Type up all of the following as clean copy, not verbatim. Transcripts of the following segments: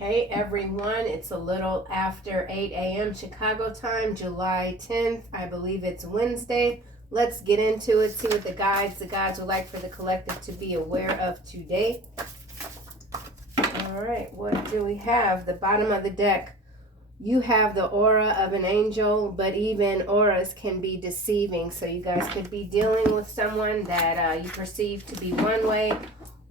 Hey everyone, it's a little after 8 a.m. Chicago time, July 10th. I believe it's Wednesday. Let's get into it, see what the gods would like for the collective to be aware of today. All right, what do we have? The bottom of the deck. You have the aura of an angel, but even auras can be deceiving. So you guys could be dealing with someone that you perceive to be one way,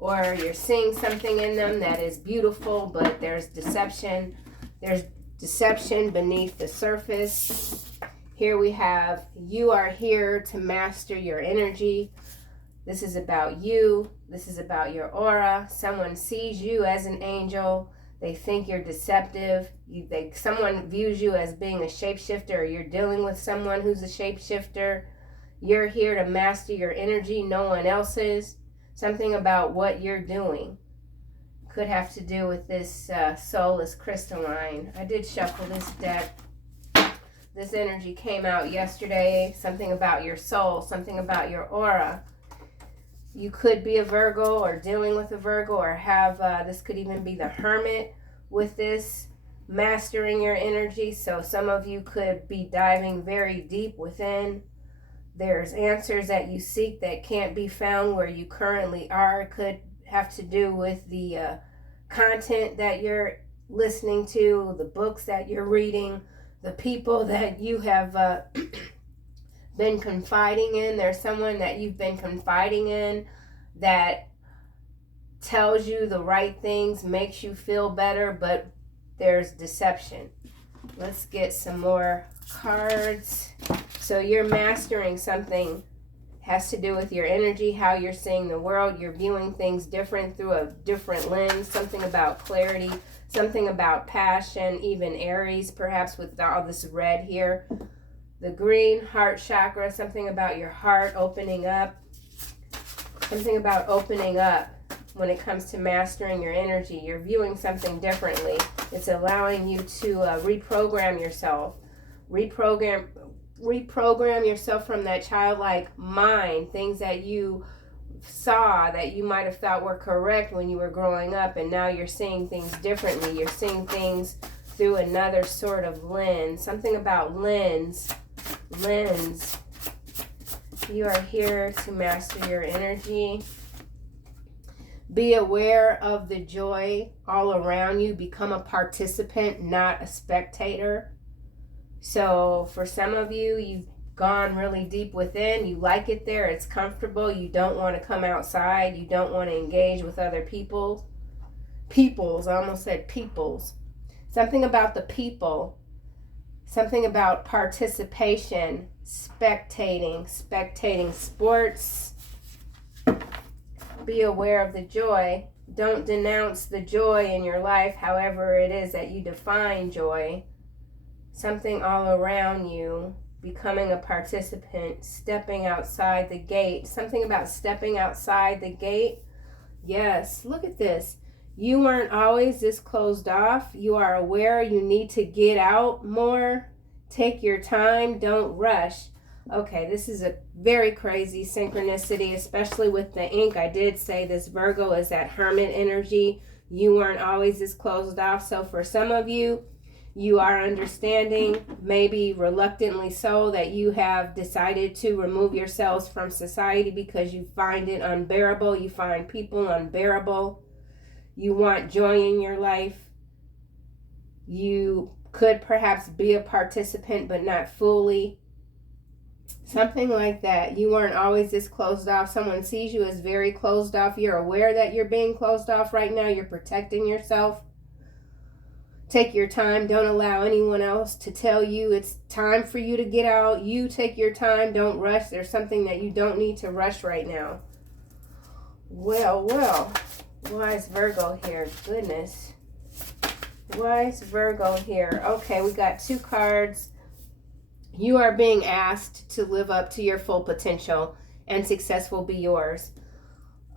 or you're seeing something in them that is beautiful, but there's deception. There's deception beneath the surface. Here we have, you are here to master your energy. This is about you. This is about your aura. Someone sees you as an angel. They think you're deceptive. Someone views you as being a shapeshifter, or you're dealing with someone who's a shapeshifter. You're here to master your energy. No one else is. Something about what you're doing could have to do with this soulless crystalline. I did shuffle this deck. This energy came out yesterday. Something about your soul, something about your aura. You could be a Virgo or dealing with a Virgo, or have, this could even be the Hermit with this, mastering your energy. So some of you could be diving very deep within. There's answers that you seek that can't be found where you currently are. It could have to do with the content that you're listening to, the books that you're reading, the people that you have been confiding in. There's someone that you've been confiding in that tells you the right things, makes you feel better, but there's deception. Let's get some more cards. So you're mastering something, has to do with your energy, how you're seeing the world. You're viewing things different through a different lens, something about clarity, something about passion, even Aries, perhaps with all this red here. The green, heart chakra, something about your heart opening up, something about opening up when it comes to mastering your energy. You're viewing something differently. It's allowing you to reprogram yourself, reprogram yourself from that childlike mind, things that you saw that you might have thought were correct when you were growing up, and now you're seeing things differently. You're seeing things through another sort of lens. Something about lens. You are here to master your energy. Be aware of the joy all around you. Become a participant, not a spectator. So for some of you, you've gone really deep within. You like it there. It's comfortable. You don't want to come outside. You don't want to engage with other peoples. I almost said peoples. Something about the people. Something about participation, spectating sports. Be aware of the joy. Don't denounce the joy in your life, however it is that you define joy. Something all around you, becoming a participant, stepping outside the gate. Something about stepping outside the gate. Yes, look at this. You weren't always this closed off. You are aware you need to get out more. Take your time. Don't rush. Okay, this is a very crazy synchronicity, especially with the ink. I did say this Virgo is that hermit energy. You weren't always this closed off. So for some of you, you are understanding, maybe reluctantly so, that you have decided to remove yourselves from society because you find it unbearable. You find people unbearable. You want joy in your life. You could perhaps be a participant, but not fully. Something like that. You weren't always this closed off. Someone sees you as very closed off. You're aware that you're being closed off right now. You're protecting yourself. Take your time. Don't allow anyone else to tell you it's time for you to get out. You take your time. Don't rush. There's something that you don't need to rush right now. Well. Wise Virgo here. Goodness. Wise Virgo here. Okay, we got two cards. You are being asked to live up to your full potential, and success will be yours.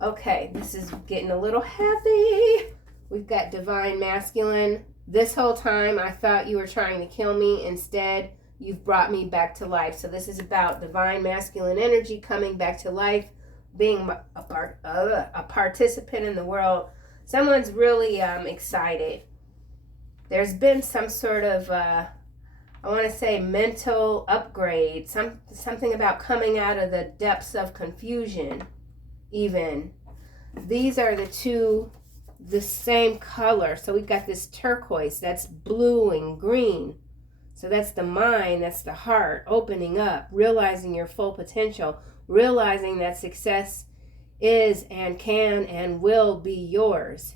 Okay, this is getting a little heavy. We've got Divine Masculine. This whole time I thought you were trying to kill me. Instead, you've brought me back to life. So this is about Divine Masculine energy coming back to life, being a participant in the world. Someone's really excited. There's been some sort of, I want to say, mental upgrade. Something about coming out of the depths of confusion, even. These are the two, the same color. So we've got this turquoise, that's blue and green. So that's the mind, that's the heart, opening up, realizing your full potential, realizing that success is and can and will be yours.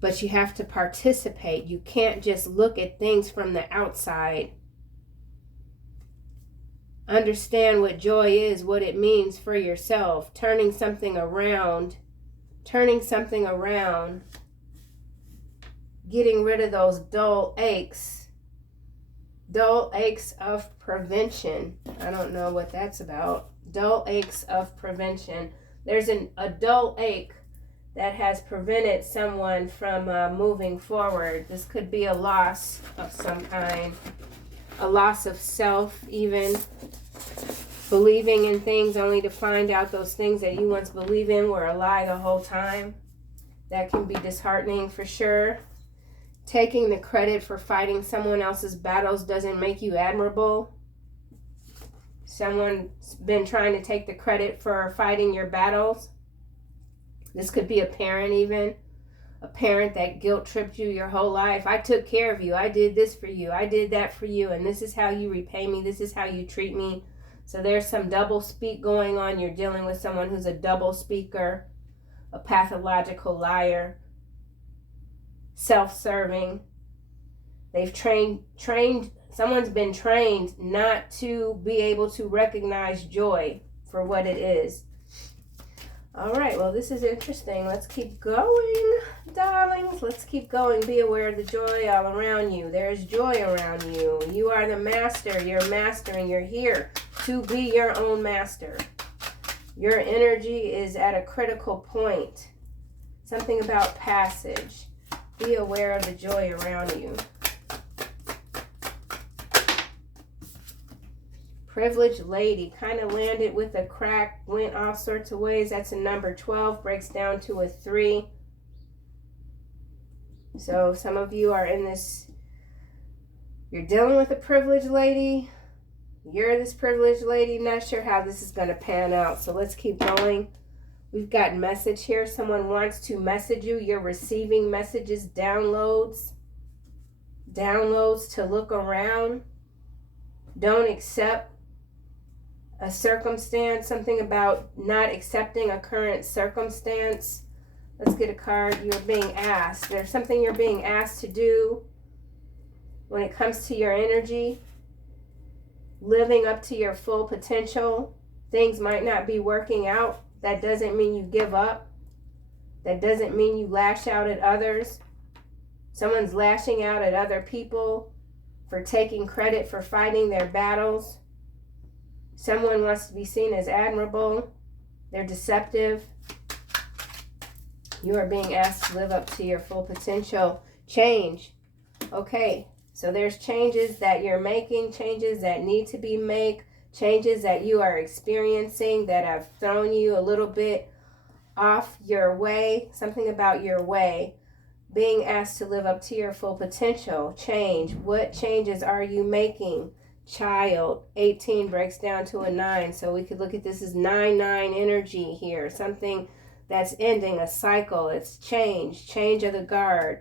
But you have to participate. You can't just look at things from the outside. Understand what joy is, what it means for yourself, turning something around, getting rid of those dull aches of prevention. I don't know what that's about. Dull aches of prevention. There's a dull ache that has prevented someone from moving forward. This could be a loss of some kind, a loss of self, even believing in things only to find out those things that you once believed in were a lie the whole time. That can be disheartening for sure. Taking the credit for fighting someone else's battles doesn't make you admirable. Someone's been trying to take the credit for fighting your battles. This could be a parent even. A parent that guilt tripped you your whole life. I took care of you. I did this for you. I did that for you. And this is how you repay me. This is how you treat me. So there's some double speak going on. You're dealing with someone who's a double speaker, a pathological liar, self-serving. They've someone's been trained not to be able to recognize joy for what it is. All right, well, this is interesting. Let's keep going, darlings. Let's keep going. Be aware of the joy all around you. There's joy around you. You are the master. You're mastering. You're here to be your own master. Your energy is at a critical point. Something about passage. Be aware of the joy around you. Privileged lady, kind of landed with a crack, went all sorts of ways. That's a number 12, breaks down to a 3. So some of you are in this, you're dealing with a privileged lady. You're this privileged lady, not sure how this is going to pan out. So let's keep going. We've got message here. Someone wants to message you. You're receiving messages, downloads to look around. Don't accept a circumstance, something about not accepting a current circumstance. Let's get a card. You're being asked. There's something you're being asked to do when it comes to your energy. Living up to your full potential. Things might not be working out. That doesn't mean you give up. That doesn't mean you lash out at others. Someone's lashing out at other people for taking credit for fighting their battles. Someone wants to be seen as admirable. They're deceptive. You are being asked to live up to your full potential. Change. Okay, so there's changes that you're making, changes that need to be made, changes that you are experiencing that have thrown you a little bit off your way. Something about your way. Being asked to live up to your full potential. Change. What changes are you making? Child. 18 breaks down to a 9. So we could look at this as 9-9 energy here. Something that's ending a cycle. It's change. Change of the guard.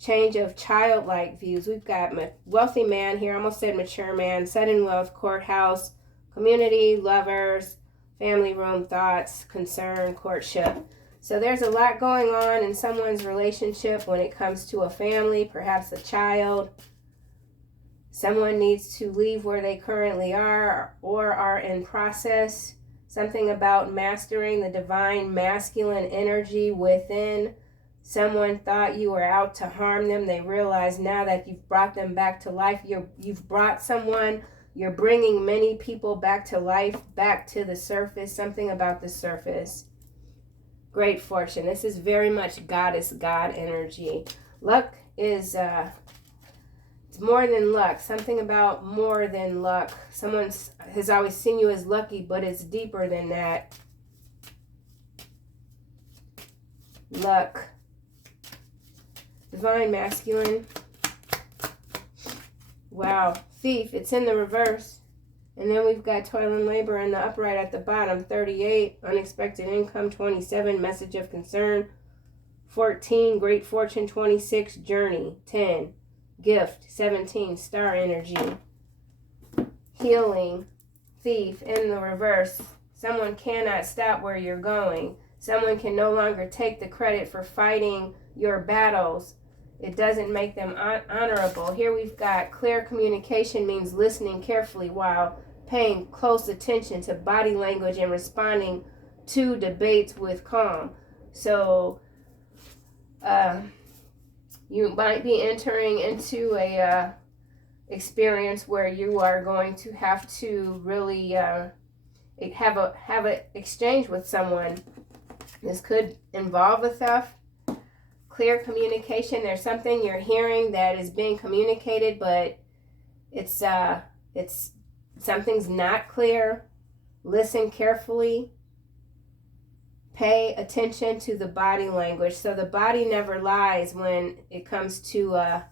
Change of childlike views. We've got wealthy man here. I almost said mature man. Sudden wealth. Courthouse. Community. Lovers. Family room. Thoughts. Concern. Courtship. So there's a lot going on in someone's relationship when it comes to a family, perhaps a child. Someone needs to leave where they currently are or are in process. Something about mastering the divine masculine energy within. Someone thought you were out to harm them. They realize now that you've brought them back to life. You've brought someone, you're bringing many people back to life, back to the surface. Something about the surface. Great fortune. This is very much goddess, God energy. Luck is, it's more than luck. Something about more than luck. Someone has always seen you as lucky, but it's deeper than that. Luck. Divine Masculine. Wow. Thief, it's in the reverse. And then we've got Toil and Labor in the upright at the bottom. 38, Unexpected Income. 27, Message of Concern. 14, Great Fortune. 26, Journey. 10, Gift. 17, Star Energy. Healing. Thief in the reverse. Someone cannot stop where you're going. Someone can no longer take the credit for fighting your battles. It doesn't make them honorable. Here we've got clear communication means listening carefully while paying close attention to body language and responding to debates with calm. So you might be entering into a experience where you are going to have to really have an exchange with someone. This could involve a theft. Clear communication. There's something you're hearing that is being communicated, but it's something's not clear. Listen carefully. Pay attention to the body language. So the body never lies when it comes to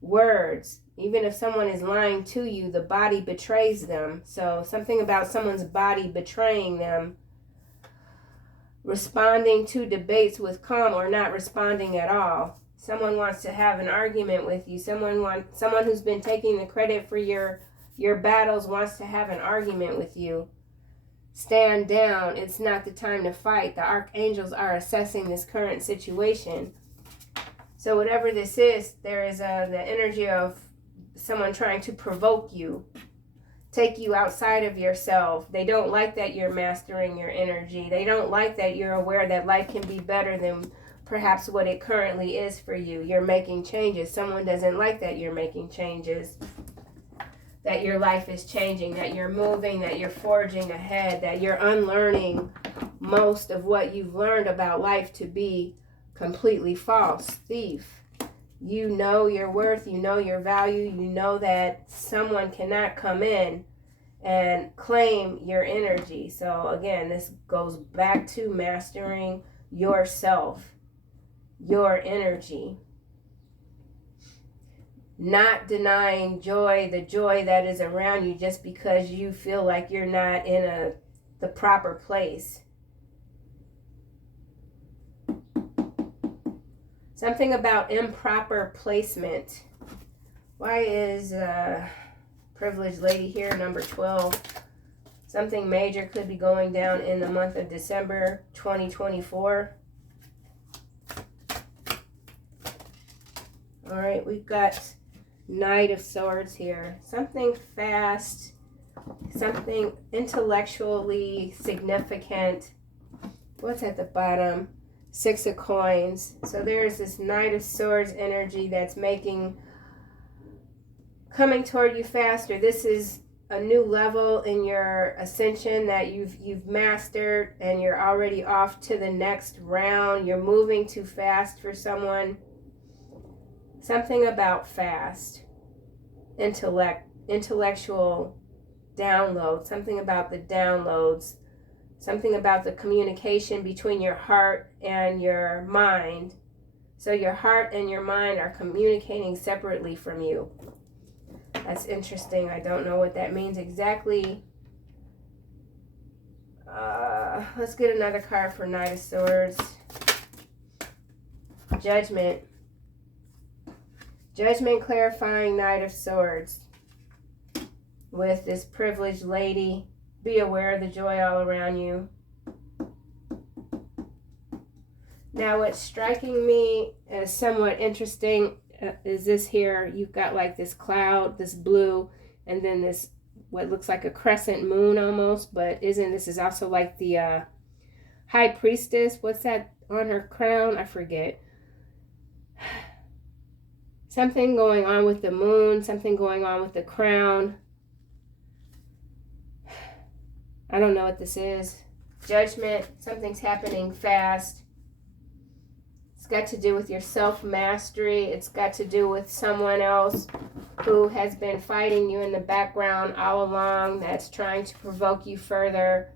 words. Even if someone is lying to you, the body betrays them. So something about someone's body betraying them. Responding to debates with calm or not responding at all. Someone wants to have an argument with you. Someone who's been taking the credit for your battles wants to have an argument with you. Stand down. It's not the time to fight. The archangels are assessing this current situation. So whatever this is, there is the energy of someone trying to provoke you, take you outside of yourself. They don't like that you're mastering your energy. They don't like that you're aware that life can be better than perhaps what it currently is for you. You're making changes. Someone doesn't like that you're making changes, that your life is changing, that you're moving, that you're forging ahead, that you're unlearning most of what you've learned about life to be completely false. Thief. You know your worth, you know your value, you know that someone cannot come in and claim your energy. So again, this goes back to mastering yourself, your energy. Not denying joy, the joy that is around you just because you feel like you're not in the proper place. Something about improper placement. Why is privileged lady here, number 12? Something major could be going down in the month of December 2024. All right, we've got Knight of Swords here. Something fast, something intellectually significant. What's at the bottom? 6 of Coins. So there's this Knight of Swords energy that's coming toward you faster. This is a new level in your ascension that you've mastered, and you're already off to the next round. You're moving too fast for someone. Something about fast. Intellectual download. Something about the downloads. Something about the communication between your heart and your mind. So your heart and your mind are communicating separately from you. That's interesting. I don't know what that means exactly. Let's get another card for Knight of Swords. Judgment. Judgment clarifying Knight of Swords. With this privileged lady. Be aware of the joy all around you. Now what's striking me as somewhat interesting is this here. You've got like this cloud, this blue, and then this what looks like a crescent moon almost, but this is also like the High Priestess. What's that on her crown? I forget. Something going on with the moon, something going on with the crown. I don't know what this is. Judgment. Something's happening fast. It's got to do with your self-mastery. It's got to do with someone else who has been fighting you in the background all along, that's trying to provoke you further.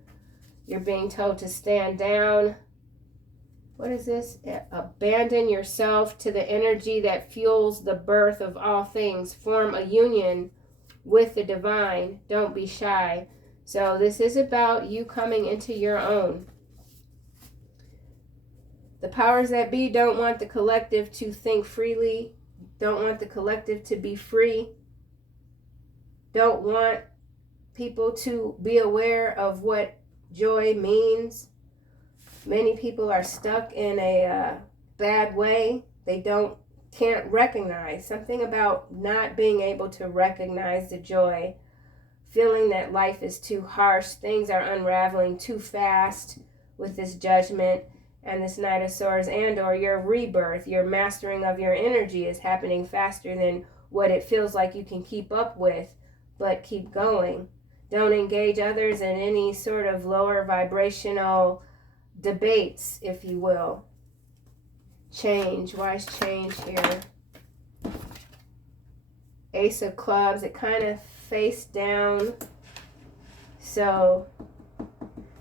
You're being told to stand down. What is this? Abandon yourself to the energy that fuels the birth of all things. Form a union with the divine. Don't be shy. So this is about you coming into your own. The powers that be don't want the collective to think freely. Don't want the collective to be free. Don't want people to be aware of what joy means. Many people are stuck in a bad way. They can't recognize. Something about not being able to recognize the joy. Feeling that life is too harsh. Things are unraveling too fast with this judgment and this Knight of Swords, and or your rebirth, your mastering of your energy is happening faster than what it feels like you can keep up with. But keep going. Don't engage others in any sort of lower vibrational debates, if you will. Change. Why is change here? Ace of Clubs. It kind of face down. So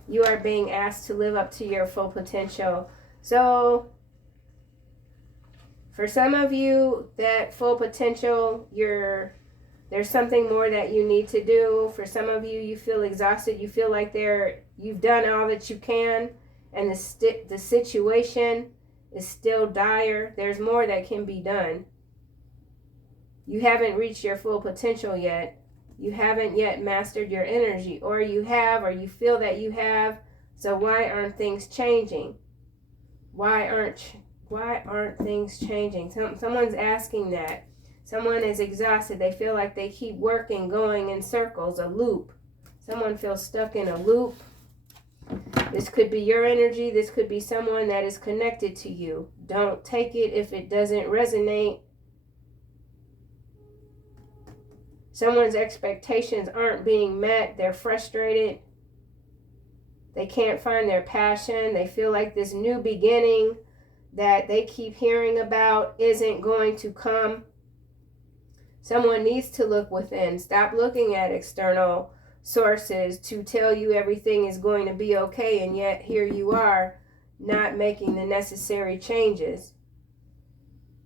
you are being asked to live up to your full potential. So for some of you, that full potential, there's something more that you need to do. For some of you, you feel exhausted. You feel like you've done all that you can, and the situation is still dire. There's more that can be done. You haven't reached your full potential yet. You haven't yet mastered your energy, or you have, or you feel that you have. So why aren't things changing? Why aren't things changing? Someone's asking that. Someone is exhausted. They feel like they keep working, going in circles, a loop. Someone feels stuck in a loop. This could be your energy. This could be someone that is connected to you. Don't take it if it doesn't resonate. Someone's expectations aren't being met. They're frustrated. They can't find their passion. They feel like this new beginning that they keep hearing about isn't going to come. Someone needs to look within. Stop looking at external sources to tell you everything is going to be okay, and yet here you are not making the necessary changes.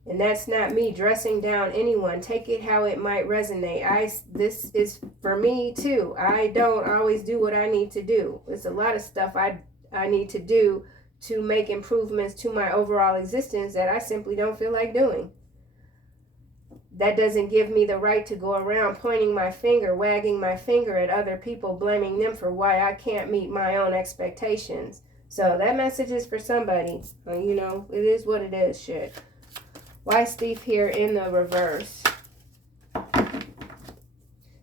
And that's not me dressing down anyone. Take it how it might resonate. This is for me too. I don't always do what I need to do. There's a lot of stuff I need to do to make improvements to my overall existence that I simply don't feel like doing. That doesn't give me the right to go around pointing my finger, wagging my finger at other people, blaming them for why I can't meet my own expectations. So that message is for somebody. It is what it is, shit. Why is thief here in the reverse?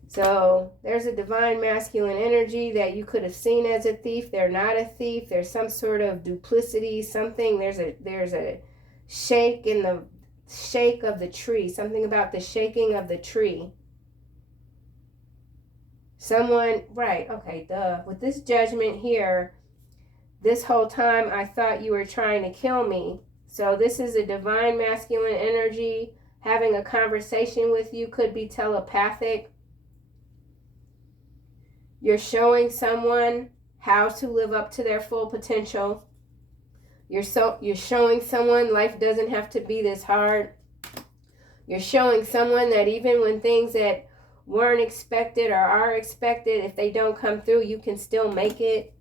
So there's a divine masculine energy that you could have seen as a thief. They're not a thief. There's some sort of duplicity, something. There's a shake in the shake of the tree. Something about the shaking of the tree. Someone, right, okay, duh. With this judgment here, this whole time I thought you were trying to kill me. So this is a divine masculine energy. Having a conversation with you could be telepathic. You're showing someone how to live up to their full potential. You're showing someone life doesn't have to be this hard. You're showing someone that even when things that weren't expected or are expected, if they don't come through, you can still make it.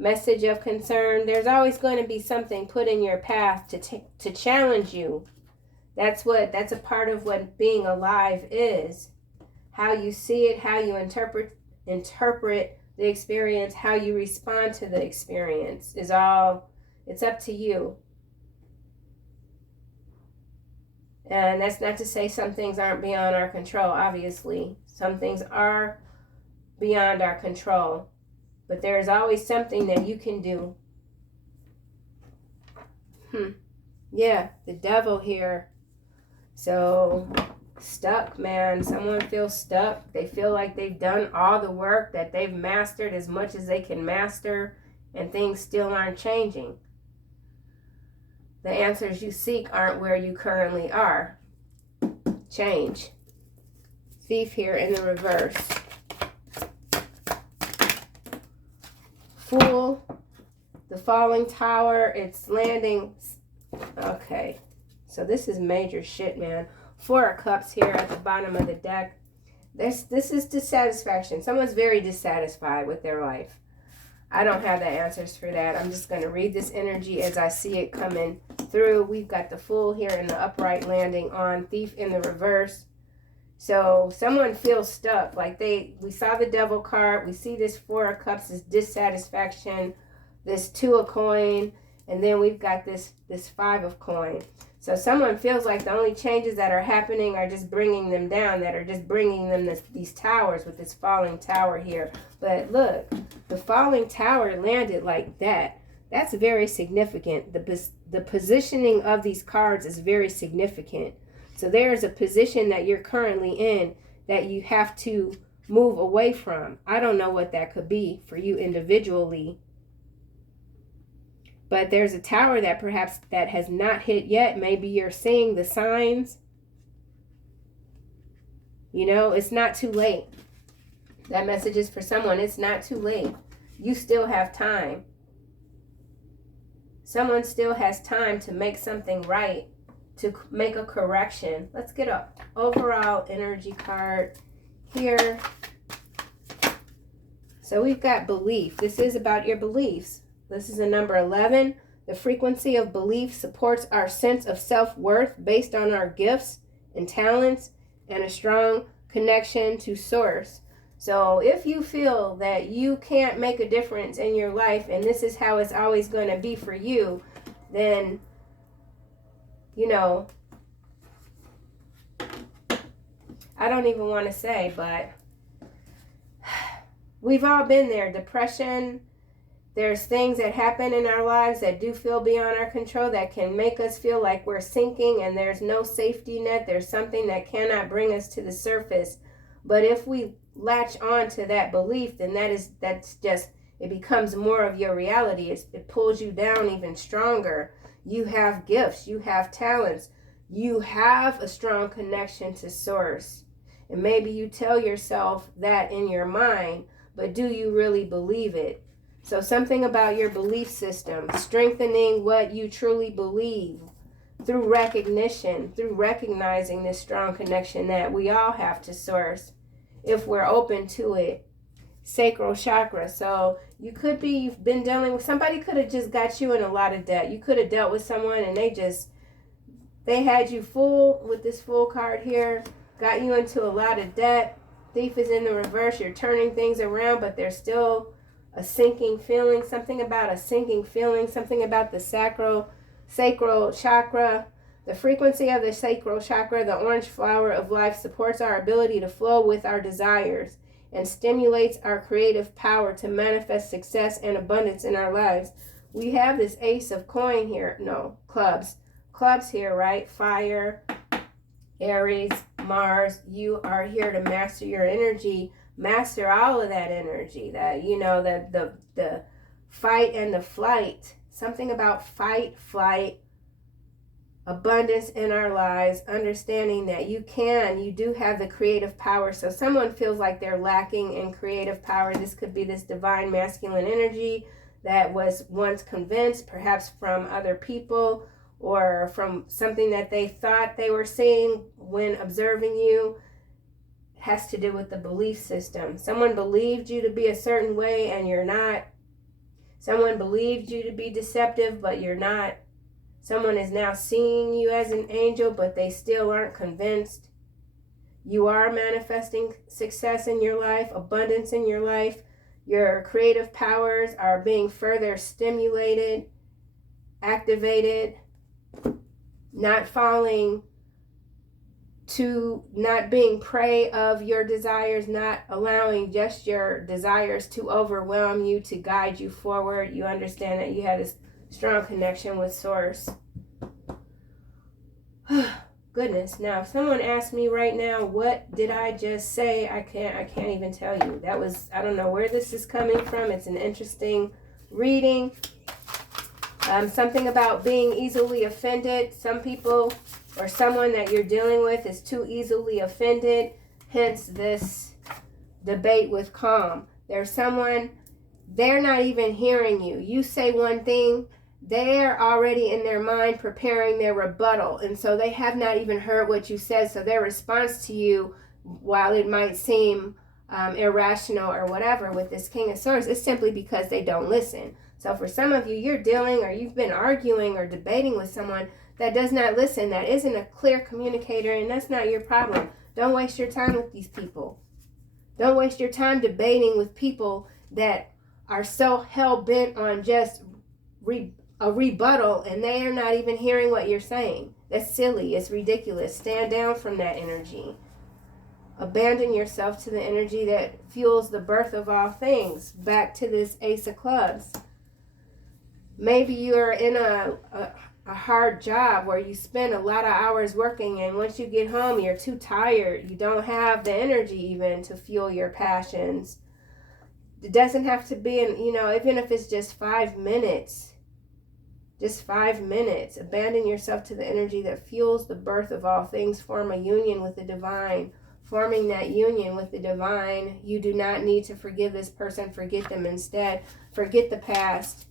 Message of concern. There's always going to be something put in your path to challenge you. That's a part of what being alive is. How you see it, how you interpret the experience, how you respond to the experience it's up to you. And that's not to say some things aren't beyond our control, obviously. Some things are beyond our control. But there's always something that you can do. Yeah, the devil here. So, stuck, man. Someone feels stuck. They feel like they've done all the work, that they've mastered as much as they can master, and things still aren't changing. The answers you seek aren't where you currently are. Change. Thief here in the reverse. Fool. The falling tower, it's landing. Okay. So this is major shit, man. 4 of Cups here at the bottom of the deck. This is dissatisfaction. Someone's very dissatisfied with their life. I don't have the answers for that. I'm just going to read this energy as I see it coming through. We've got the Fool here in the upright landing on, Thief in the reverse. So someone feels stuck. Like we saw the Devil card. We see this 4 of Cups, this dissatisfaction, this 2 of Coin, and then we've got this 5 of Coin. So someone feels like the only changes that are happening are just bringing them down, that are just bringing them these towers with this falling tower here. But look, the falling tower landed like that. That's very significant. The positioning of these cards is very significant. So there's a position that you're currently in that you have to move away from. I don't know what that could be for you individually. But there's a tower that perhaps that has not hit yet. Maybe you're seeing the signs. You know, it's not too late. That message is for someone. It's not too late. You still have time. Someone still has time to make something right, to make a correction. Let's get an overall energy card here. So we've got belief. This is about your beliefs. This is a number 11. The frequency of belief supports our sense of self-worth based on our gifts and talents and a strong connection to source. So if you feel that you can't make a difference in your life and this is how it's always going to be for you, then, you know, I don't even want to say, but we've all been there. Depression. There's things that happen in our lives that do feel beyond our control that can make us feel like we're sinking and there's no safety net. There's something that cannot bring us to the surface. But if we latch on to that belief, then that's just, it becomes more of your reality. It pulls you down even stronger. You have gifts. You have talents. You have a strong connection to source. And maybe you tell yourself that in your mind, but do you really believe it? So something about your belief system, strengthening what you truly believe through recognition, through recognizing this strong connection that we all have to source if we're open to it. Sacral chakra. So you've been dealing with, somebody could have just got you in a lot of debt. You could have dealt with someone and they had you full with this Fool card here, got you into a lot of debt. Thief is in the reverse. You're turning things around, but there's still a sinking feeling, something about a sinking feeling, something about the sacral chakra. The frequency of the sacral chakra, the orange flower of life, supports our ability to flow with our desires and stimulates our creative power to manifest success and abundance in our lives. We have this Ace of Coin here. No, clubs. Clubs here, right? Fire, Aries, Mars. You are here to master your energy. Master all of that energy, that, you know, that the fight and the flight, something about fight, flight, abundance in our lives, understanding that you do have the creative power. So someone feels like they're lacking in creative power. This could be this divine masculine energy that was once convinced, perhaps from other people or from something that they thought they were seeing when observing you. Has to do with the belief system. Someone believed you to be a certain way and you're not. Someone believed you to be deceptive, but you're not. Someone is now seeing you as an angel, but they still aren't convinced. You are manifesting success in your life, abundance in your life. Your creative powers are being further stimulated, activated, not falling to, not being prey of your desires, not allowing just your desires to overwhelm you, to guide you forward. You understand that you have this strong connection with source. Goodness. Now, if someone asked me right now, what did I just say? I can't even tell you. That was, I don't know where this is coming from. It's an interesting reading. Something about being easily offended. Some people or someone that you're dealing with is too easily offended. Hence this debate with calm. There's someone they're not even hearing you. You say one thing, they're already in their mind preparing their rebuttal. And so they have not even heard what you said. So their response to you, while it might seem irrational or whatever with this King of Swords, is simply because they don't listen. So for some of you, you're dealing or you've been arguing or debating with someone that does not listen, that isn't a clear communicator, and that's not your problem. Don't waste your time with these people. Don't waste your time debating with people that are so hell-bent on just a rebuttal, and they are not even hearing what you're saying. That's silly. It's ridiculous. Stand down from that energy. Abandon yourself to the energy that fuels the birth of all things. Back to this Ace of Clubs. Maybe you're in a hard job where you spend a lot of hours working, and once you get home, you're too tired. You don't have the energy even to fuel your passions. It doesn't have to be, even if it's just 5 minutes. Just 5 minutes. Abandon yourself to the energy that fuels the birth of all things. Form a union with the divine. Forming that union with the divine, you do not need to forgive this person. Forget them instead. Forget the past.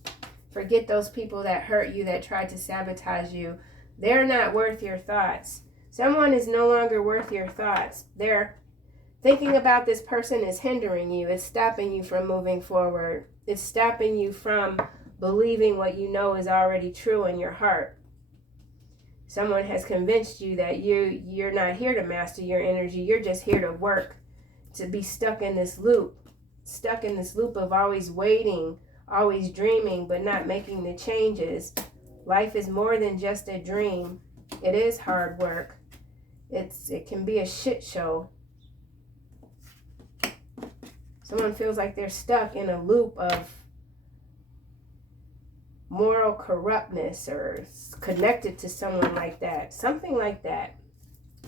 Forget those people that hurt you, that tried to sabotage you. They're not worth your thoughts. Someone is no longer worth your thoughts. Thinking about this person is hindering you. It's stopping you from moving forward. It's stopping you from believing what you know is already true in your heart. Someone has convinced you that you're not here to master your energy. You're just here to work, to be stuck in this loop of always waiting, always dreaming, but not making the changes. Life is more than just a dream. It is hard work. It can be a shit show. Someone feels like they're stuck in a loop of moral corruptness or connected to someone like that. Something like that.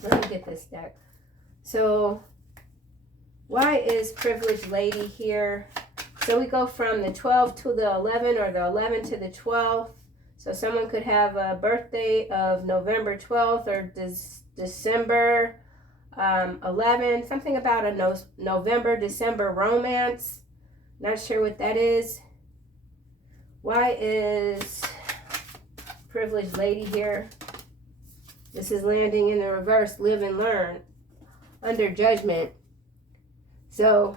Let me get this deck. So, why is Privileged Lady here? So we go from the 12 to the 11, or the 11 to the 12. So someone could have a birthday of November 12th or December 11. Something about a November-December romance. Not sure what that is. Why is Privileged Lady here? This is landing in the reverse. Live and learn. Under judgment. So,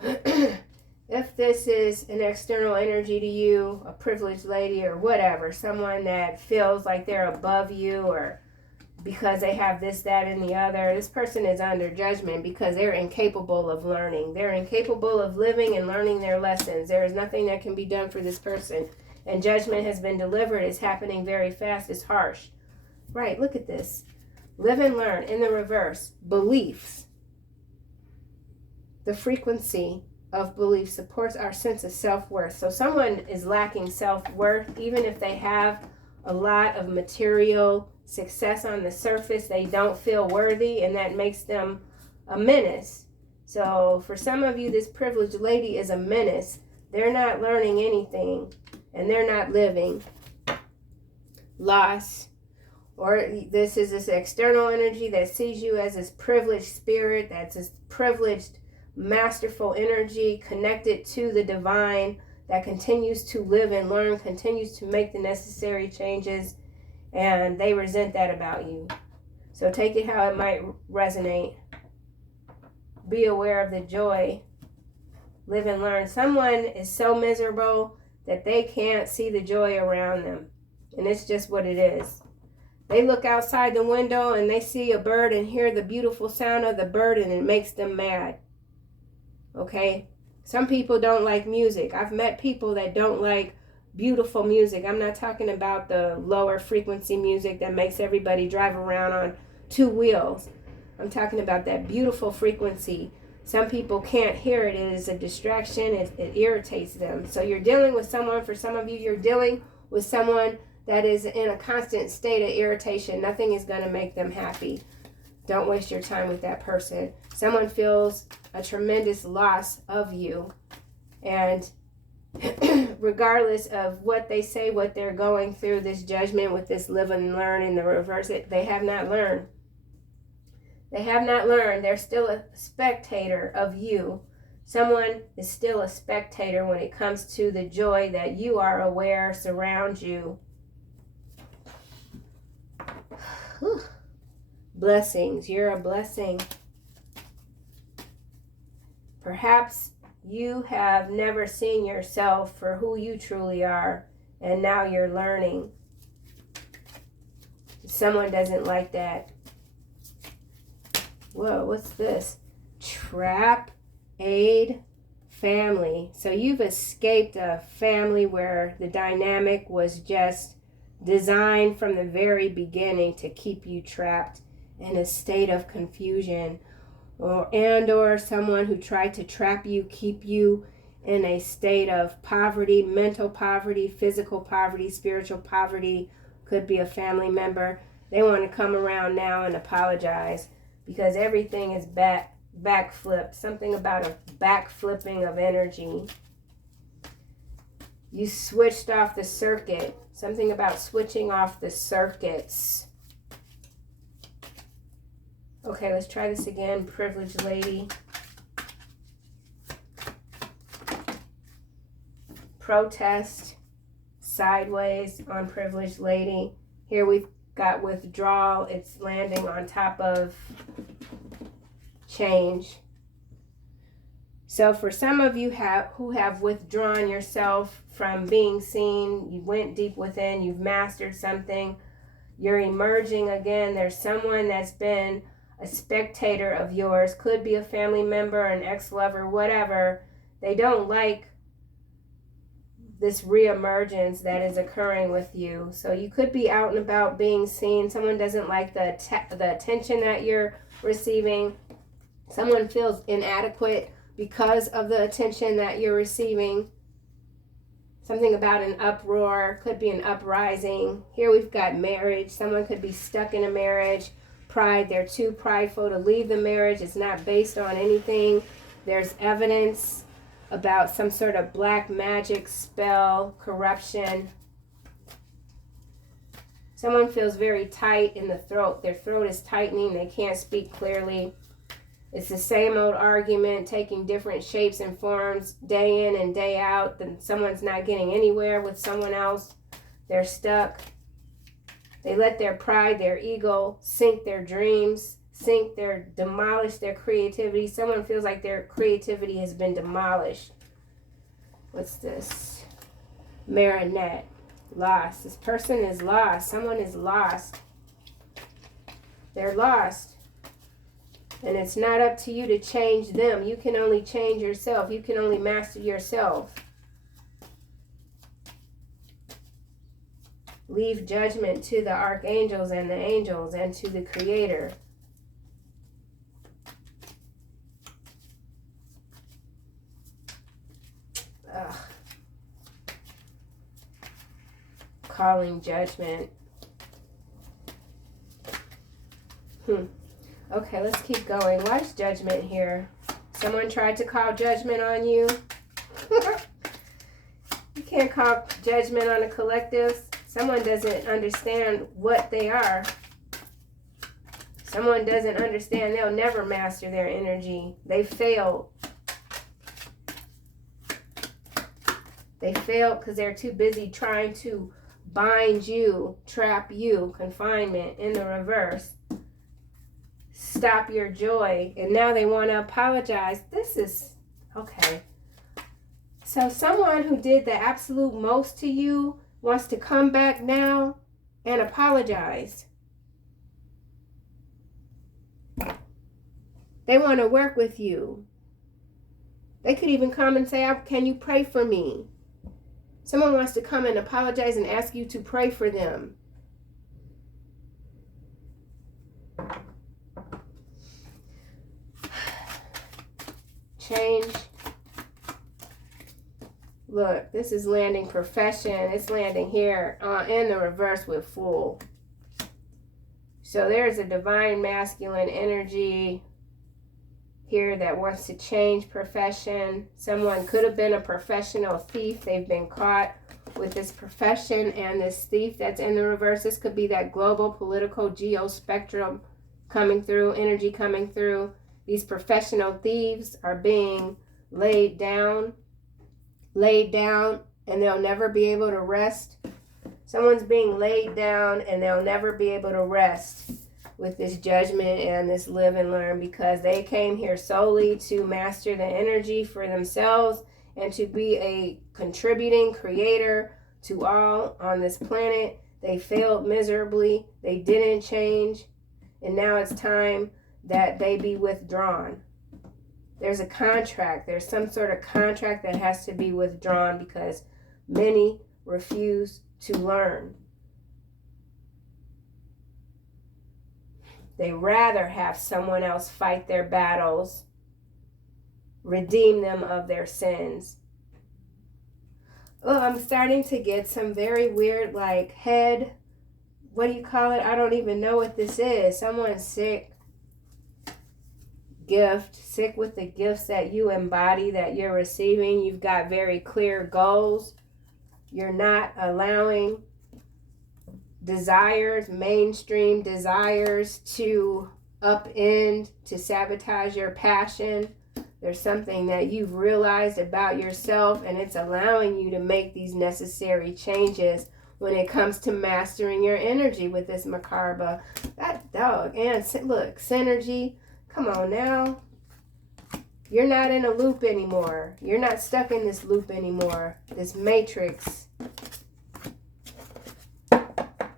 if this is an external energy to you, a privileged lady or whatever, someone that feels like they're above you or because they have this, that, and the other, this person is under judgment because they're incapable of learning. They're incapable of living and learning their lessons. There is nothing that can be done for this person. And judgment has been delivered. It's happening very fast. It's harsh. Right, look at this. Live and learn. In the reverse, beliefs. The frequency of belief supports our sense of self-worth. So someone is lacking self-worth, even if they have a lot of material success on the surface, they don't feel worthy, and that makes them a menace. So for some of you, this privileged lady is a menace. They're not learning anything, and they're not living. Loss. Or this is this external energy that sees you as this privileged spirit, that's this privileged masterful energy connected to the divine that continues to live and learn, continues to make the necessary changes, and they resent that about you. So take it how it might resonate. Be aware of the joy. Live and learn. Someone is so miserable that they can't see the joy around them, and it's just what it is. They look outside the window and they see a bird and hear the beautiful sound of the bird, and it makes them mad. Okay, some people don't like music. I've met people that don't like beautiful music. I'm not talking about the lower frequency music that makes everybody drive around on 2 wheels. I'm talking about that beautiful frequency. Some people can't hear it. It is a distraction. It irritates them. So you're dealing with someone, for some of you, you're dealing with someone that is in a constant state of irritation. Nothing is going to make them happy. Don't waste your time with that person. Someone feels a tremendous loss of you. And regardless of what they say, what they're going through, this judgment with this live and learn in the reverse, they have not learned. They have not learned. They're still a spectator of you. Someone is still a spectator when it comes to the joy that you are aware surrounds you. Whew. Blessings. You're a blessing. Perhaps you have never seen yourself for who you truly are, and now you're learning. Someone doesn't like that. Whoa, what's this? Trap, aid, family. So you've escaped a family where the dynamic was just designed from the very beginning to keep you trapped in a state of confusion, or someone who tried to trap you, keep you in a state of poverty, mental poverty, physical poverty, spiritual poverty. Could be a family member. They want to come around now and apologize because everything is backflip. Something about a backflipping of energy. You switched off the circuit. Something about switching off the circuits. Okay, let's try this again. Privileged lady. Protest. Sideways on privileged lady. Here we've got withdrawal. It's landing on top of change. So for some of you who have withdrawn yourself from being seen, you went deep within, you've mastered something, you're emerging again. There's someone that's been a spectator of yours, could be a family member, an ex-lover, whatever. They don't like this reemergence that is occurring with you. So you could be out and about being seen. Someone doesn't like the attention that you're receiving. Someone feels inadequate because of the attention that you're receiving. Something about an uproar, could be an uprising. Here we've got marriage. Someone could be stuck in a marriage. Pride, they're too prideful to leave the marriage. It's not based on anything. There's evidence about some sort of black magic spell, corruption. Someone feels very tight in the throat. Their throat is tightening. They can't speak clearly. It's the same old argument, taking different shapes and forms day in and day out. Then someone's not getting anywhere with someone else. They're stuck. They let their pride, their ego, sink their dreams, demolish their creativity. Someone feels like their creativity has been demolished. What's this? Marionette. Lost. This person is lost. Someone is lost. They're lost. And it's not up to you to change them. You can only change yourself. You can only master yourself. Leave judgment to the archangels and the angels and to the Creator. Ugh. Calling judgment. Okay, let's keep going. Why is judgment here? Someone tried to call judgment on you. You can't call judgment on a collective. Someone doesn't understand what they are. Someone doesn't understand. They'll never master their energy. They failed. They failed because they're too busy trying to bind you, trap you, confinement in the reverse. Stop your joy. And now they want to apologize. This is, okay. So someone who did the absolute most to you wants to come back now and apologize. They want to work with you. They could even come and say, can you pray for me? Someone wants to come and apologize and ask you to pray for them. Change. Look, this is landing profession. It's landing here in the reverse with full. So there's a divine masculine energy here that wants to change profession. Someone could have been a professional thief. They've been caught with this profession and this thief that's in the reverse. This could be that global political geospectrum coming through, energy coming through. These professional thieves are being laid down, and they'll never be able to rest. Someone's being laid down and they'll never be able to rest with this judgment and this live and learn, because they came here solely to master the energy for themselves and to be a contributing creator to all on this planet. They failed miserably. They didn't change. And now it's time that they be withdrawn. There's a contract. There's some sort of contract that has to be withdrawn because many refuse to learn. They rather have someone else fight their battles, redeem them of their sins. Oh, I'm starting to get some very weird, like, head, what do you call it? I don't even know what this is. Someone's sick. Gift, sick with the gifts that you embody, that you're receiving. You've got very clear goals. You're not allowing desires, mainstream desires, to upend, to sabotage your passion. There's something that you've realized about yourself, and it's allowing you to make these necessary changes when it comes to mastering your energy with this Macabre. That dog. And look, synergy. Come on now. You're not in a loop anymore. You're not stuck in this loop anymore. This matrix.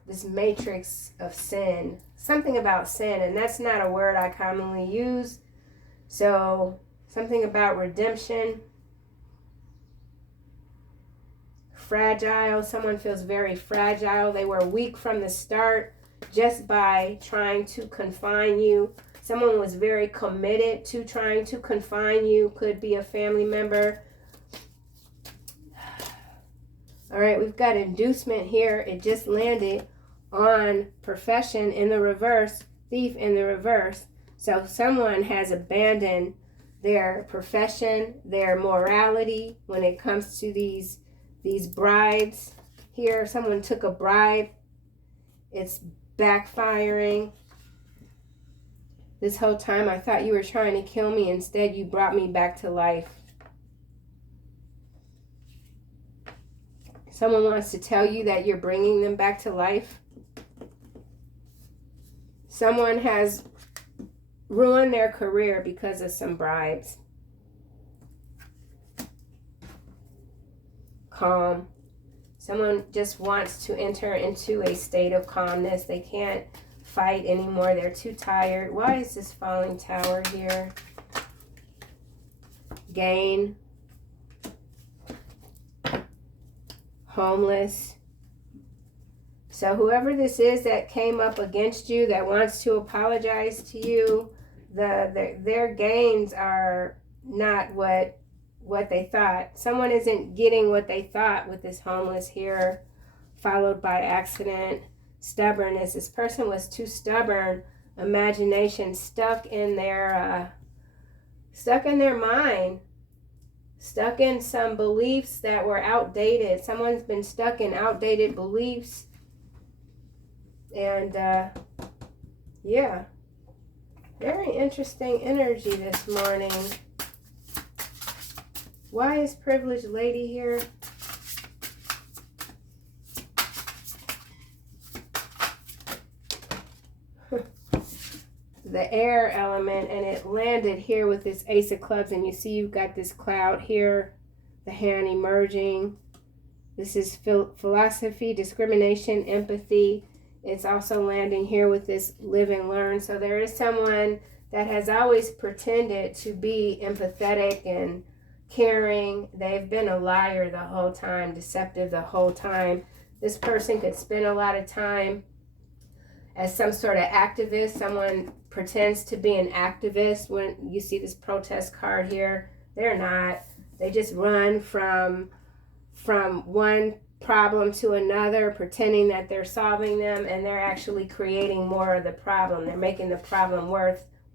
This matrix of sin. Something about sin, and that's not a word I commonly use. So, something about redemption. Fragile. Someone feels very fragile. They were weak from the start just by trying to confine you. Someone was very committed to trying to confine you. Could be a family member. All right, we've got inducement here. It just landed on profession in the reverse, thief in the reverse. So someone has abandoned their profession, their morality when it comes to these bribes. Here, someone took a bribe. It's backfiring. This whole time I thought you were trying to kill me. Instead, you brought me back to life. Someone wants to tell you that you're bringing them back to life. Someone has ruined their career because of some bribes. Calm. Someone just wants to enter into a state of calmness. They can't fight anymore. They're too tired. Why is this falling tower here? Gain. Homeless. So whoever this is that came up against you, that wants to apologize to you, their gains are not what they thought. Someone isn't getting what they thought with this homeless here, followed by accident. Stubbornness. This person was too stubborn. Imagination, stuck in their mind, stuck in some beliefs that were outdated. Someone's been stuck in outdated beliefs. And yeah, very interesting energy this morning. Why is privileged lady here? The air element, and it landed here with this Ace of Clubs, and you see you've got this cloud here, the hand emerging. This is philosophy, discrimination, empathy. It's also landing here with this live and learn. So there is someone that has always pretended to be empathetic and caring. They've been a liar the whole time, deceptive the whole time. This person could spend a lot of time as some sort of activist. Someone pretends to be an activist. When you see this protest card here, they're not. They just run from one problem to another, pretending that they're solving them, and they're actually creating more of the problem. They're making the problem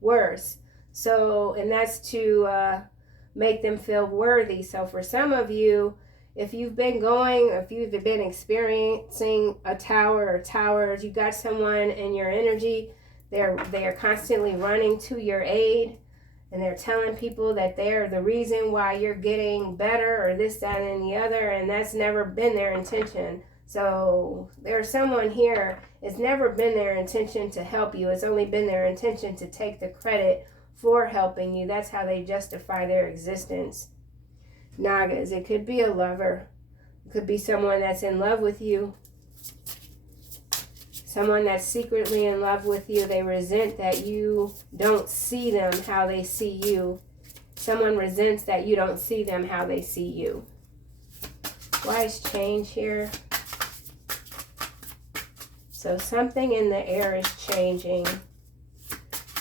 worse. So, and that's to make them feel worthy. So for some of you, if you've been experiencing a tower or towers, you got someone in your energy, they're constantly running to your aid, and they're telling people that they're the reason why you're getting better or this, that, and the other, and that's never been their intention. So there's someone here, it's never been their intention to help you. It's only been their intention to take the credit for helping you. That's how they justify their existence. Nagas, it could be a lover. It could be someone that's in love with you. Someone that's secretly in love with you. They resent that you don't see them how they see you. Someone resents that you don't see them how they see you. Why is change here? So something in the air is changing.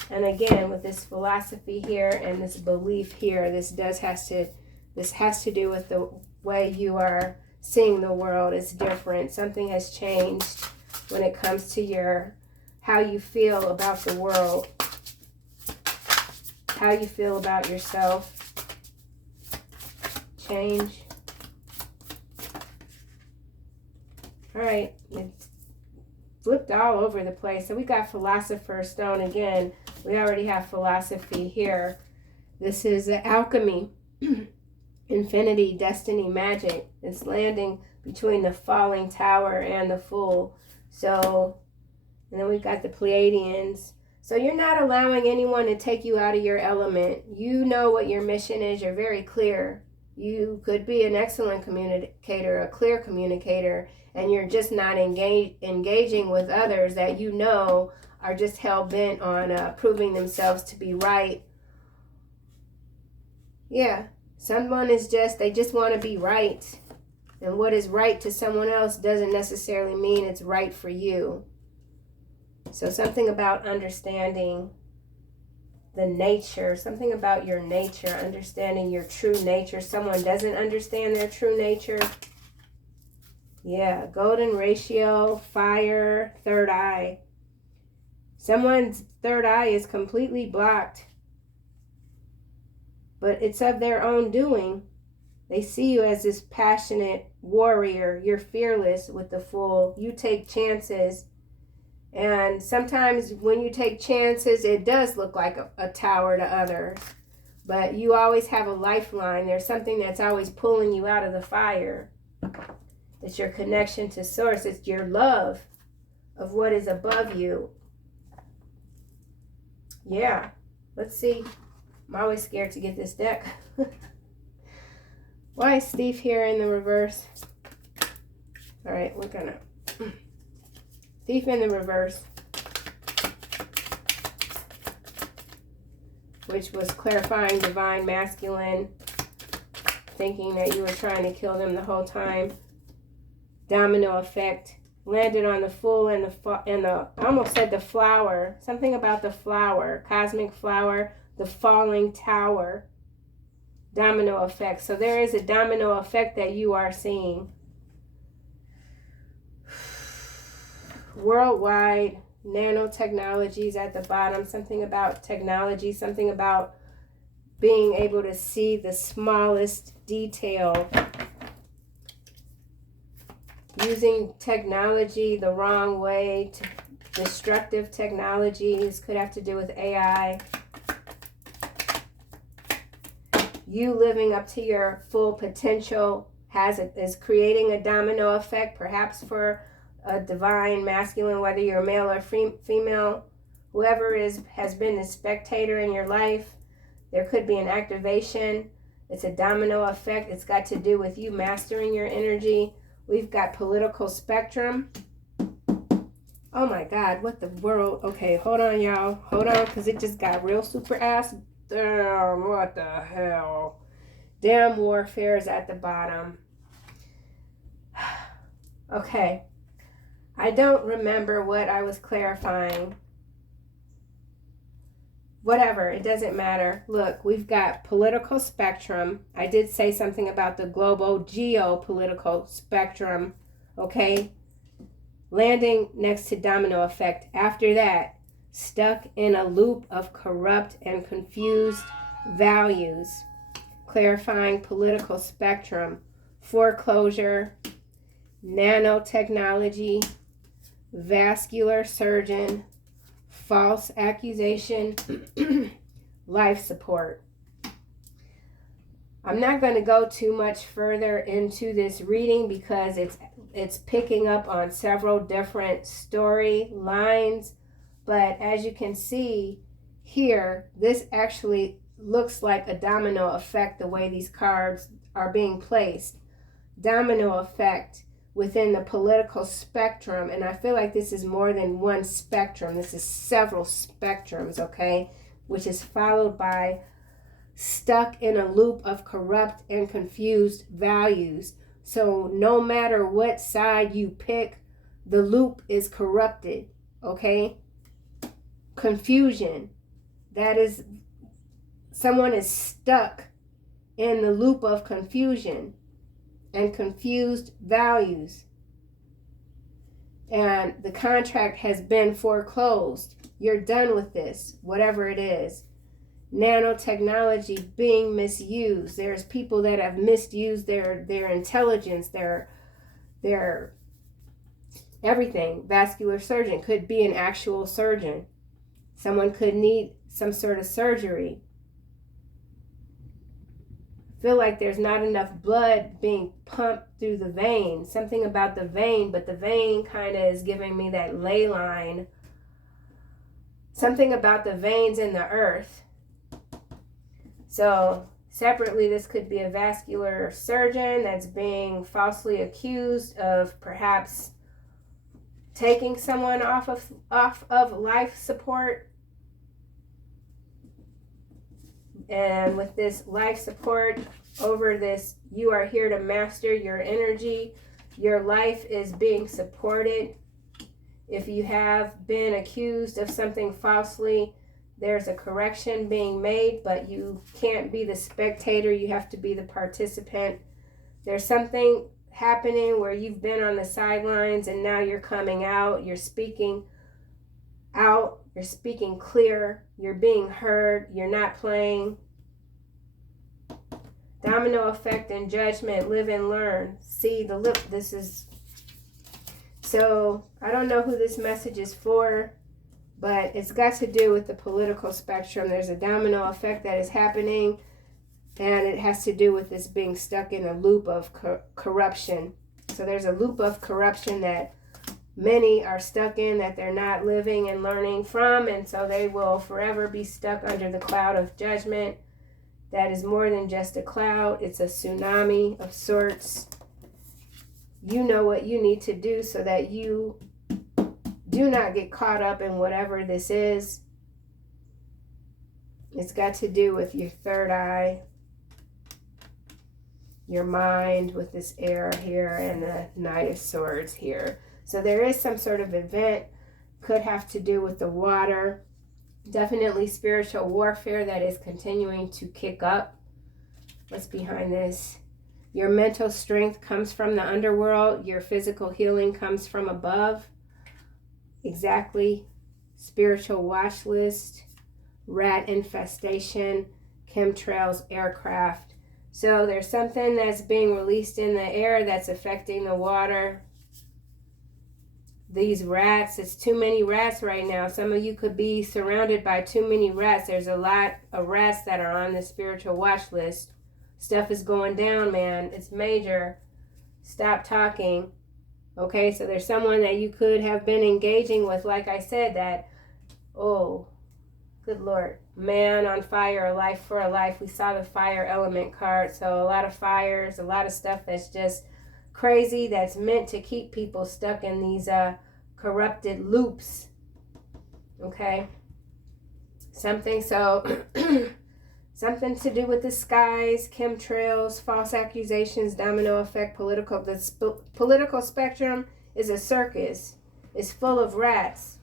And again, with this philosophy here and this belief here, this has to do with the way you are seeing the world. It's different. Something has changed when it comes to how you feel about the world, how you feel about yourself. Change. All right, it's flipped all over the place. So we got Philosopher's Stone again. We already have philosophy here. This is the alchemy, infinity, destiny, magic. It's landing between the falling tower and the Fool. So, and then we've got the Pleiadians. So you're not allowing anyone to take you out of your element. You know what your mission is. You're very clear. You could be an excellent communicator, a clear communicator, and you're just not engaging with others that you know are just hell-bent on proving themselves to be right. Yeah, someone is they just want to be right. And what is right to someone else doesn't necessarily mean it's right for you. So something about understanding the nature, something about your nature, understanding your true nature. Someone doesn't understand their true nature. Yeah, golden ratio, fire, third eye. Someone's third eye is completely blocked, but it's of their own doing. They see you as this passionate warrior. You're fearless with the Fool. You take chances. And sometimes when you take chances, it does look like a tower to others. But you always have a lifeline. There's something that's always pulling you out of the fire. It's your connection to source. It's your love of what is above you. Yeah. Let's see. I'm always scared to get this deck. Why is Steve here in the reverse? All right, we're gonna... Thief in the reverse, which was clarifying divine masculine, thinking that you were trying to kill them the whole time. Domino effect, landed on the Fool and the I almost said the flower, something about the flower, cosmic flower, the falling tower. Domino effect. So there is a domino effect that you are seeing. Worldwide, nanotechnologies at the bottom, something about technology, something about being able to see the smallest detail. Using technology the wrong way, destructive technologies, could have to do with AI. You living up to your full potential is creating a domino effect, perhaps for a divine masculine, whether you're male or female, whoever has been the spectator in your life. There could be an activation. It's a domino effect. It's got to do with you mastering your energy. We've got political spectrum. Oh my God, what the world? Okay, hold on, y'all. Hold on, because it just got real super ass. Damn, what the hell? Damn, warfare is at the bottom. Okay. I don't remember what I was clarifying. Whatever, it doesn't matter. Look, we've got political spectrum. I did say something about the global geopolitical spectrum, okay? Landing next to domino effect. After that, stuck in a loop of corrupt and confused values. Clarifying political spectrum. Foreclosure, nanotechnology, vascular surgeon, false accusation, life support. I'm not going to go too much further into this reading because it's picking up on several different story lines. But as you can see here, this actually looks like a domino effect the way these cards are being placed. Domino effect within the political spectrum. And I feel like this is more than one spectrum. This is several spectrums, okay? Which is followed by stuck in a loop of corrupt and confused values. So no matter what side you pick, the loop is corrupted, okay? Confusion. That is, someone is stuck in the loop of confusion and confused values. And the contract has been foreclosed. You're done with this, whatever it is. Nanotechnology being misused. There's people that have misused their intelligence, their everything. Vascular surgeon could be an actual surgeon. Someone could need some sort of surgery. Feel like there's not enough blood being pumped through the vein. Something about the vein, but the vein kind of is giving me that ley line. Something about the veins in the earth. So separately, this could be a vascular surgeon that's being falsely accused of perhaps taking someone off of life support. And with this life support over this, you are here to master your energy. Your life is being supported. If you have been accused of something falsely, there's a correction being made, but you can't be the spectator. You have to be the participant. There's something happening where you've been on the sidelines and now you're coming out. You're speaking out. You're speaking clear. You're being heard. You're not playing. Domino effect and judgment. Live and learn. See the lip. This is... So I don't know who this message is for, but it's got to do with the political spectrum. There's a domino effect that is happening, and it has to do with this being stuck in a loop of corruption. So there's a loop of corruption that many are stuck in, that they're not living and learning from, and so they will forever be stuck under the cloud of judgment. That is more than just a cloud. It's a tsunami of sorts. You know what you need to do so that you do not get caught up in whatever this is. It's got to do with your third eye, your mind with this air here and the Knight of Swords here. So there is some sort of event, could have to do with the water. Definitely spiritual warfare that is continuing to kick up. What's behind this? Your mental strength comes from the underworld. Your physical healing comes from above. Exactly. Spiritual watch list. Rat infestation. Chemtrails, aircraft. So there's something that's being released in the air that's affecting the water. These rats, it's too many rats right now. Some of you could be surrounded by too many rats. There's a lot of rats that are on the spiritual watch list. Stuff is going down, man. It's major. Stop talking. Okay, so there's someone that you could have been engaging with, like I said, that, oh, good Lord. Man on fire, a life for a life. We saw the fire element card. So a lot of fires, a lot of stuff that's just crazy, that's meant to keep people stuck in these corrupted loops. Okay? Something, so... Something to do with the skies, chemtrails, false accusations, domino effect, political. The political spectrum is a circus. It's full of rats.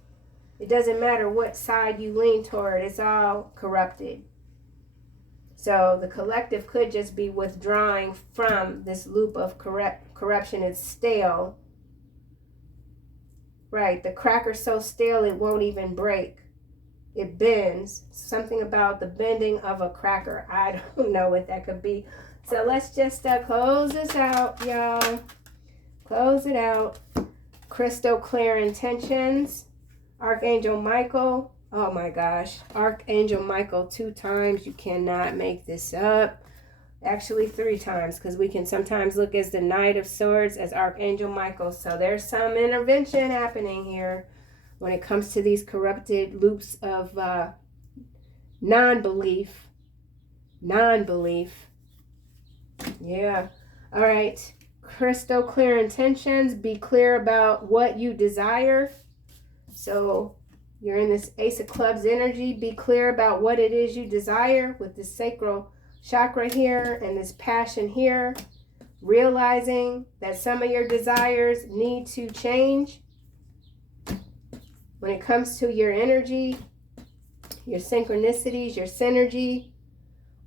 It doesn't matter what side you lean toward. It's all corrupted. So the collective could just be withdrawing from this loop of corruption. It's stale. Right. The cracker's so stale it won't even break. It bends. Something about the bending of a cracker. I don't know what that could be. So let's just close this out, y'all. Close it out. Crystal clear intentions. Archangel Michael. Oh my gosh. Archangel Michael 2 times. You cannot make this up. Actually 3 times, because we can sometimes look as the Knight of Swords as Archangel Michael. So there's some intervention happening here when it comes to these corrupted loops of non-belief. Non-belief. Yeah. All right. Crystal clear intentions. Be clear about what you desire. So you're in this Ace of Clubs energy. Be clear about what it is you desire with this sacral chakra here and this passion here. Realizing that some of your desires need to change. When it comes to your energy, your synchronicities, your synergy,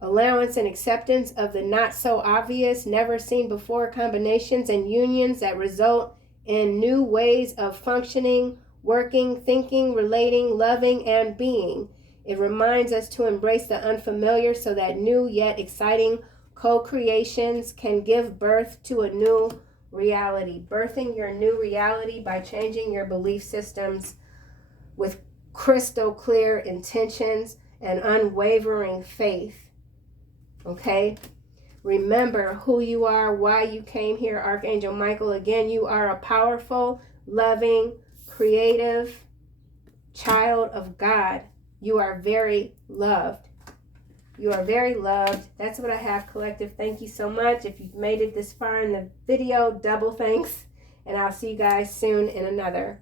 allowance and acceptance of the not so obvious, never seen before combinations and unions that result in new ways of functioning, working, thinking, relating, loving, and being. It reminds us to embrace the unfamiliar so that new yet exciting co-creations can give birth to a new reality. Birthing your new reality by changing your belief systems with crystal clear intentions and unwavering faith. Okay? Remember who you are, why you came here, Archangel Michael. Again, you are a powerful, loving, creative child of God. You are very loved. You are very loved. That's what I have, collective. Thank you so much. If you've made it this far in the video, double thanks. And I'll see you guys soon in another.